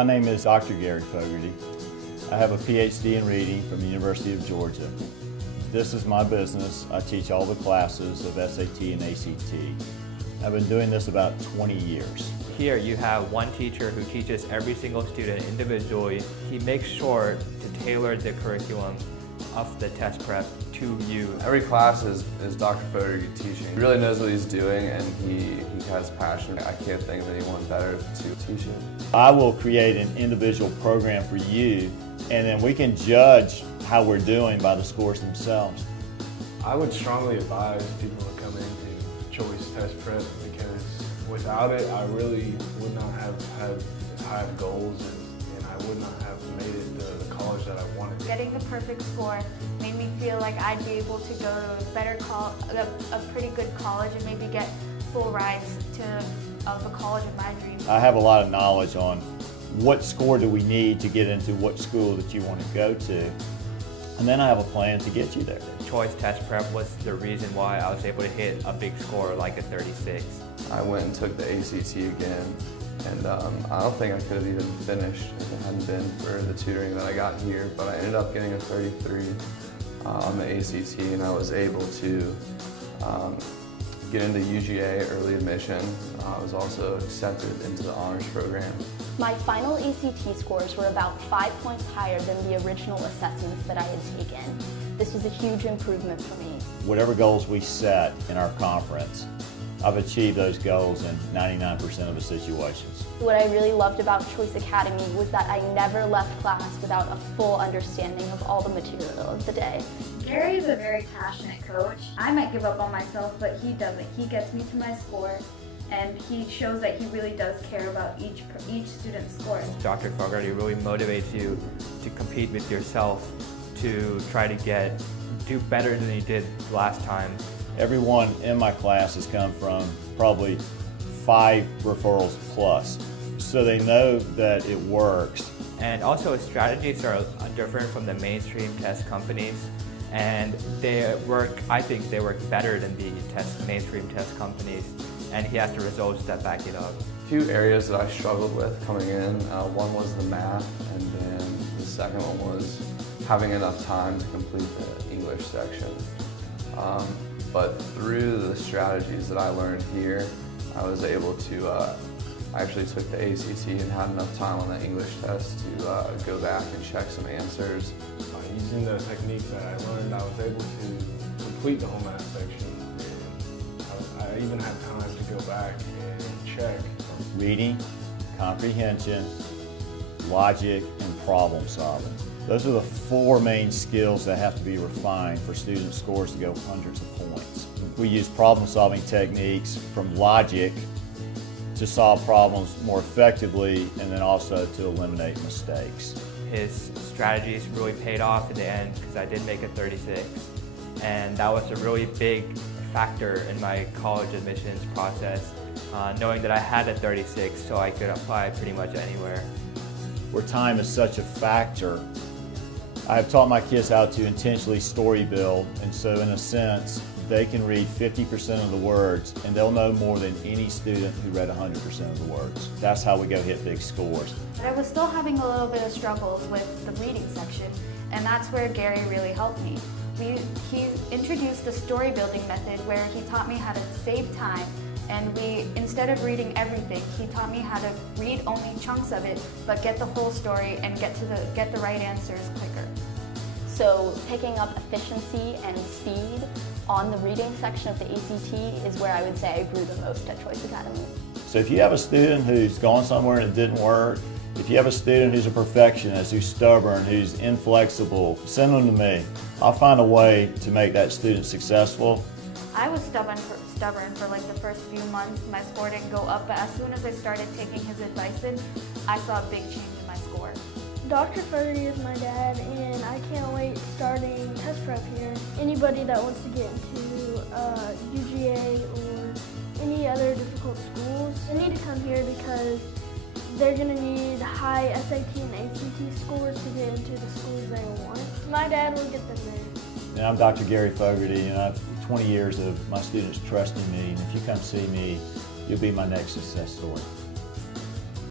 My name is Dr. Gary Fogarty. I have a PhD in reading from the University of Georgia. This is my business. I teach all the classes of SAT and ACT. I've been doing this about 20 years. Here you have one teacher who teaches every single student individually. He makes sure to tailor the curriculum of the test prep to you. Every class is Dr. Fogarty teaching. He really knows what he's doing and he has passion. I can't think of anyone better to teach him. I will create an individual program for you, and then we can judge how we're doing by the scores themselves. I would strongly advise people to come into choice test prep because without it, I really would not have goals and I would not have made it the college that I wanted. Getting the perfect score made me feel like I'd be able to go to a pretty good college and maybe get full rides to the college of my dreams. I have a lot of knowledge on what score do we need to get into what school that you want to go to, and then I have a plan to get you there. Choice test prep was the reason why I was able to hit a big score like a 36. I went and took the ACT again, and I don't think I could have even finished if it hadn't been for the tutoring that I got here, but I ended up getting a 33 on the ACT, and I was able to get into UGA early admission. I was also accepted into the honors program. My final ACT scores were about 5 points higher than the original assessments that I had taken. This was a huge improvement for me. Whatever goals we set in our conference, I've achieved those goals in 99% of the situations. What I really loved about Choice Academy was that I never left class without a full understanding of all the material of the day. Gary is a very passionate coach. I might give up on myself, but he doesn't. He gets me to my score, and he shows that he really does care about each student's score. Dr. Fogarty really motivates you to compete with yourself, to try to do better than you did last time. Everyone in my class has come from probably 5 referrals plus, so they know that it works. And also strategies are different from the mainstream test companies, and I think they work better than the mainstream test companies, and he has the results that back it up. 2 areas that I struggled with coming in, one was the math, and then the second one was having enough time to complete the English section. But through the strategies that I learned here, I was able to, I actually took the ACT and had enough time on the English test to go back and check some answers. Using the techniques that I learned, I was able to complete the whole math section. And I even had time to go back and check. Reading, comprehension, logic, and problem solving. Those are the 4 main skills that have to be refined for student scores to go hundreds of points. We use problem-solving techniques from logic to solve problems more effectively, and then also to eliminate mistakes. His strategies really paid off in the end because I did make a 36, and that was a really big factor in my college admissions process, knowing that I had a 36 so I could apply pretty much anywhere. Where time is such a factor, I have taught my kids how to intentionally story build, and so in a sense, they can read 50% of the words and they'll know more than any student who read 100% of the words. That's how we go hit big scores. But I was still having a little bit of struggles with the reading section, and that's where Gary really helped me. He introduced the story building method where he taught me how to save time, and instead of reading everything, he taught me how to read only chunks of it, but get the whole story and get the right answers quicker. So picking up efficiency and speed on the reading section of the ACT is where I would say I grew the most at Choice Academy. So if you have a student who's gone somewhere and it didn't work, if you have a student who's a perfectionist, who's stubborn, who's inflexible, send them to me. I'll find a way to make that student successful. I was stubborn for like the first few months. My score didn't go up, but as soon as I started taking his advice in, I saw a big change in my score. Dr. Fogarty is my dad, and I can't wait starting test prep here. Anybody that wants to get into UGA or any other difficult schools, they need to come here because they're going to need high SAT and ACT scores to get into the schools they want. My dad will get them there. And I'm Dr. Gary Fogarty, and I've 20 years of my students trusting me, and if you come see me, you'll be my next success story.